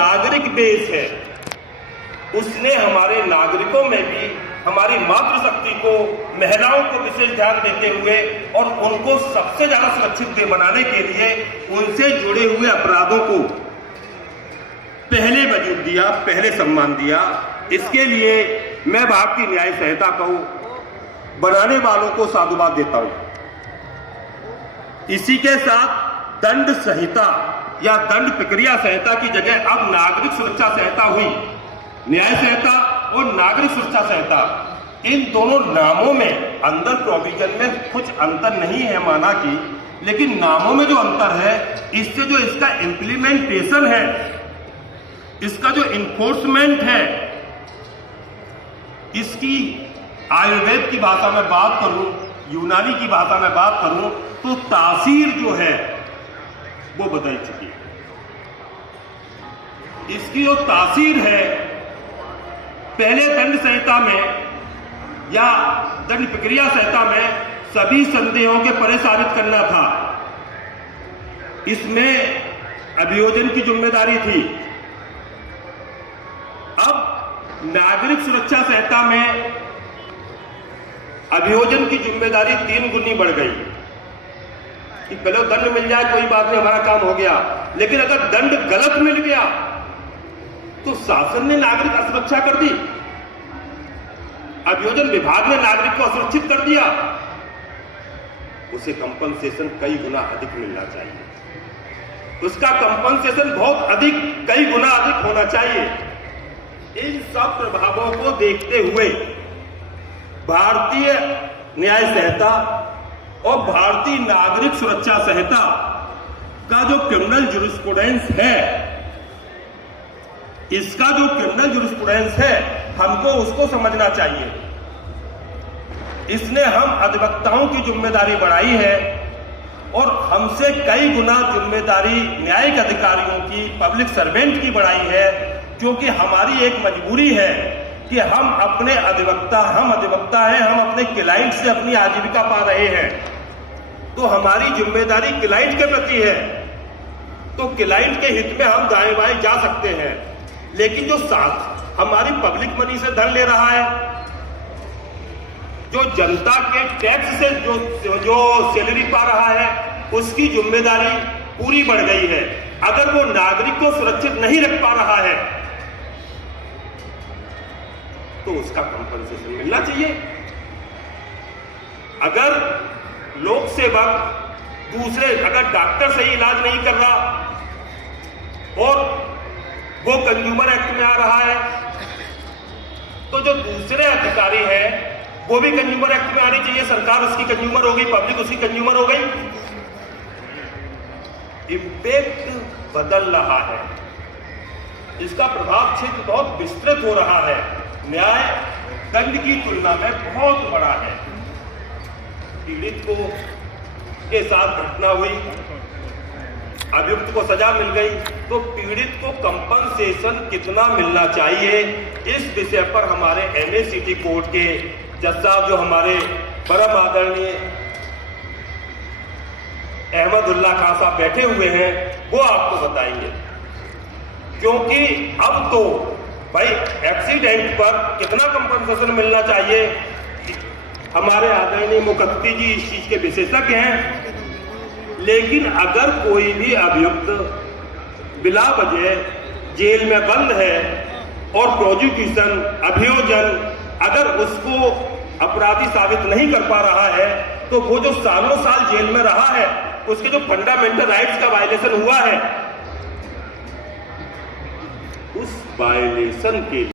नागरिक बेस है, उसने हमारे नागरिकों में भी हमारी मातृशक्ति को, महिलाओं को विशेष ध्यान देते हुए और उनको सबसे ज्यादा सुरक्षित बनाने के लिए उनसे जुड़े हुए अपराधों को पहले वजूद दिया, पहले सम्मान दिया। इसके लिए मैं भारतीय न्याय संहिता को बनाने वालों को साधुवाद देता हूं। इसी के साथ दंड संहिता या दंड प्रक्रिया संहिता की जगह अब नागरिक सुरक्षा संहिता हुई। न्याय संहिता और नागरिक सुरक्षा संहिता, इन दोनों नामों में अंदर प्रोविजन में कुछ अंतर नहीं है माना कि, लेकिन नामों में जो अंतर है, इससे जो इसका इंप्लीमेंटेशन है, इसका जो इन्फोर्समेंट है, इसकी आयुर्वेद की भाषा में बात करूं, यूनानी की भाषा में बात करूं, तो तासीर जो है वो बदल चुकी है। इसकी जो तासीर है, पहले दंड संहिता में या दंड प्रक्रिया संहिता में सभी संदेहों के परे साबित करना था, इसमें अभियोजन की जिम्मेदारी थी। अब नागरिक सुरक्षा संहिता में अभियोजन की जिम्मेदारी 3 गुनी बढ़ गई कि पहले दंड मिल जाए कोई बात नहीं, हमारा काम हो गया, लेकिन अगर दंड गलत मिल गया तो शासन ने नागरिक असुरक्षा कर दी, अभियोजन विभाग ने नागरिक को असुरक्षित कर दिया, उसे कंपनसेशन कई गुना अधिक मिलना चाहिए, उसका कंपनसेशन बहुत अधिक, कई गुना अधिक होना चाहिए। इन सब प्रभावों को देखते हुए भारतीय न्याय संहिता और भारतीय नागरिक सुरक्षा संहिता का जो क्रिमिनल जूरिस्प्रूडेंस है, इसका जो क्रिमिनल जूरिस्प्रूडेंस है, हमको उसको समझना चाहिए। इसने हम अधिवक्ताओं की जिम्मेदारी बढ़ाई है और हमसे कई गुना जिम्मेदारी न्यायिक अधिकारियों की, पब्लिक सर्वेंट की बढ़ाई है, क्योंकि हमारी एक मजबूरी है कि हम अधिवक्ता हैं, हम अपने क्लाइंट से अपनी आजीविका पा रहे हैं, तो हमारी जिम्मेदारी क्लाइंट के प्रति है। तो क्लाइंट के हित में हम दाएं बाएं जा सकते हैं, लेकिन जो साथ हमारी पब्लिक मनी से धन ले रहा है, जो जनता के टैक्स से जो सैलरी पा रहा है, उसकी जिम्मेदारी पूरी बढ़ गई है। अगर वो नागरिक को सुरक्षित नहीं रख पा रहा है तो उसका कंपनसेशन मिलना चाहिए। अगर लोक सेवक अगर डॉक्टर सही इलाज नहीं कर रहा और वो कंज्यूमर एक्ट में आ रहा है, तो जो दूसरे अधिकारी है वो भी कंज्यूमर एक्ट में आनी चाहिए। सरकार उसकी कंज्यूमर हो गई, पब्लिक उसकी कंज्यूमर हो गई। इंपैक्ट बदल रहा है, इसका प्रभाव क्षेत्र बहुत विस्तृत हो रहा है, न्याय दंड की तुलना में बहुत बड़ा है। पीड़ित को के साथ घटना हुई, अभियुक्त को सजा मिल गई, तो पीड़ित को कंपनसेशन कितना मिलना चाहिए, इस विषय पर हमारे एमएसीटी कोर्ट के जज साहब, जो हमारे परम आदरणीय अहमदुल्ला खान साहब बैठे हुए हैं, वो आपको बताएंगे। क्योंकि अब तो भाई एक्सीडेंट पर कितना कंपनसेशन मिलना चाहिए, हमारे आदरणीय मुकद्दमी जी इस चीज के विशेषज्ञ हैं। लेकिन अगर कोई भी अभियुक्त बिला वजह जेल में बंद है और प्रोसिक्यूशन, अभियोजन अगर उसको अपराधी साबित नहीं कर पा रहा है, तो वो जो सालों साल जेल में रहा है, उसके जो फंडामेंटल राइट्स का वायलेशन हुआ है, उस वायलेशन के